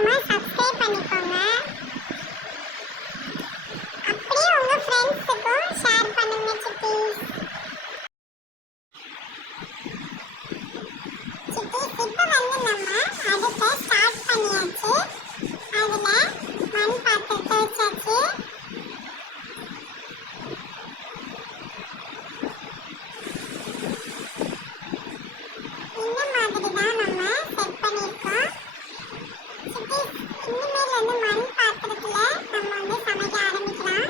மறக்காம சப்ஸ்கிரைப் பண்ணிக்கோங்க. அப்படியே உங்க ஃப்ரெண்ட்ஸுக்கும் ஷேர் பண்ணுங்க சிட்டீஸ். சிட்டீஸ் இப்போ நம்ம அடுப்பை ஸ்டார்ட் பண்ணியாச்சு. அதில் மண் பாத்திரத்தை வச்சாச்சு. இந்த மாதிரி தான் நம்ம செட் பண்ணியிருக்கோம். சிட்டீஸ் இனிமேல் மண் பாத்திரத்தில் நம்ம சமைக்க ஆரம்பிக்கலாம்.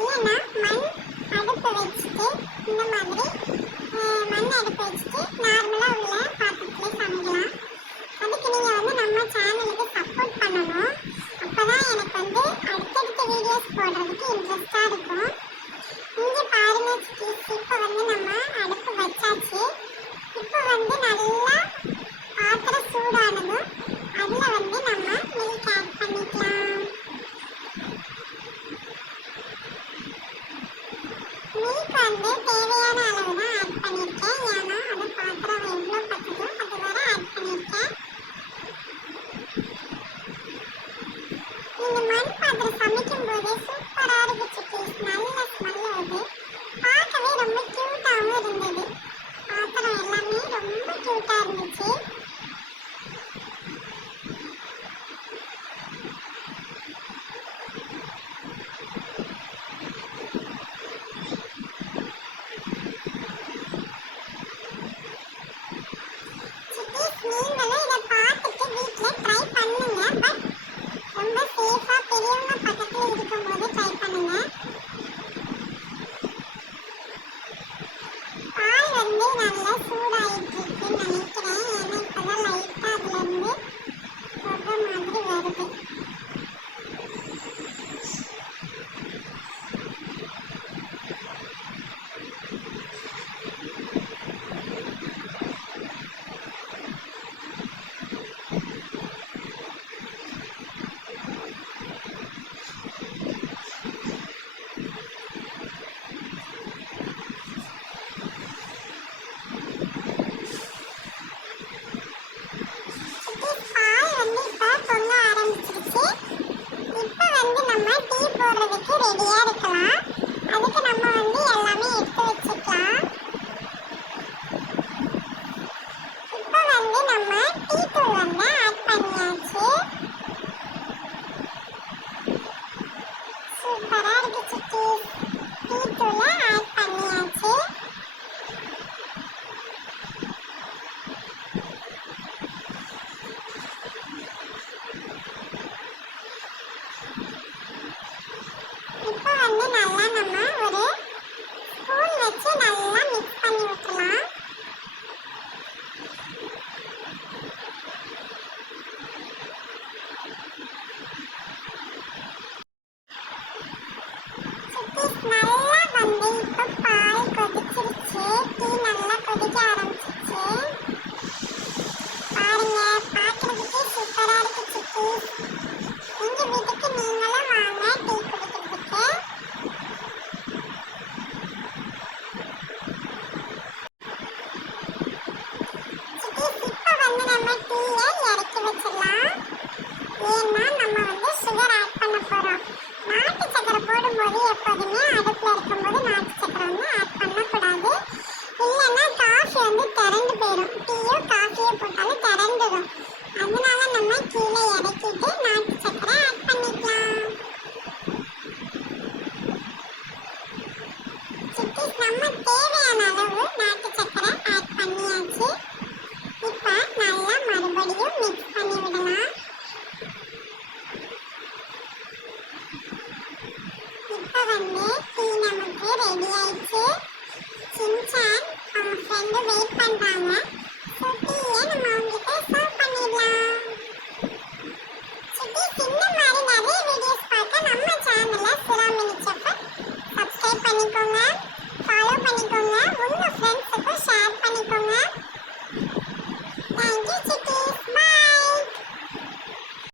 இல்லைன்னா மண் அடுப்பு வச்சுட்டு இந்த மாதிரி மண் அடுப்பு வச்சுட்டு நார்மலாக உள்ள பாத்திரத்தில் சமைக்கலாம். அதுக்கு நீங்கள் நம்ம சேனலுக்கு சப்போர்ட் பண்ணணும். அப்போ தான் எனக்கு அடுத்தடுத்த வீடியோஸ் போடுறதுக்கு இன்ட்ரெஸ்டாக இருக்கும். இங்கே பாருங்க சிட்டீஸ், இப்போ நம்ம அடுப்பு வச்சாச்சு. இப்போ நல்லா பாத்திரம் சூடானதும் அதில் நம்ம மில்க் ஆட் பண்ணிக்கலாம். மில்க் தேவையான அளவு தான் ஆட் பண்ணியிருக்கேன். ஏன்னா அது பாத்திரம் எவ்வளோ பத்துதோ அது வரை ஆட் பண்ணியிருக்கேன். இந்த மண் பாத்திரம் சமைக்கும் போது சூப்பராக இருக்கு சிட்டீஸ். நல்ல ஸ்மெல் வருது. பார்க்கவே ரொம்ப க்யூட்டாகவும் இருந்தது. பாத்திரம் எல்லாமே ரொம்ப க்யூட்டாக இருந்துச்சு. நீங்களும் இதை பார்த்துட்டு வீட்டில் ட்ரை பண்ணுங்க. பட் ரொம்ப சேஃபாக பெரியவங்க பக்கத்தில் இருக்கும்போது ட்ரை பண்ணுங்க. பால் நல்லா சூடாயிட்டு இருக்குன்னு நினைக்கிறேன். ஏன்னா இப்போதான் லைட்டாக அதுலேருந்து சொல்கிற மாதிரி வருது. ரெடியா இருக்கலாம். அதுக்கு நம்ம எல்லாமே எடுத்து வச்சுக்கலாம். இப்போ நம்ம டீ தூள் ஆட் பண்ணியாச்சு. சூப்பரா இருக்கு சிட்டீஸ். டீ தூளை ஆட் பண்ணியாச்சு. இப்போ நல்லா நம்ம ஒரு ஸ்பூன் வச்சு நல்லா மிக்ஸ் பண்ணி விட்டுலாம். சிட்டீஸ் நல்லா இப்போ பால் கொதிச்சிருச்சு. டீ நல்லா கொதிக்க ஆரம்பிச்சிருச்சு. பாருங்க, பார்க்கறதுக்கே சூப்பரா இருக்கு சிட்டீஸ். எங்க வீட்டுக்கு நீங்களும் வாங்க டீ குடிக்கிறதுக்கு. சிட்டீஸ் இப்போ நம்ம டீயை இறக்கி வச்சிடலாம். ஏன்னா நம்ம சுகர் ஆட் பண்ண போறோம். நாட்டு சக்கரை போடும்போது எப்போதுமே அடுப்புல இருக்கும்போது நாட்டு சக்கரை ஆட் பண்ணக்கூடாது. இல்லைன்னா காஃபி திரண்டு போயிடும். டீயோ காஃபியோ போட்டாலும் திரண்டுடும்.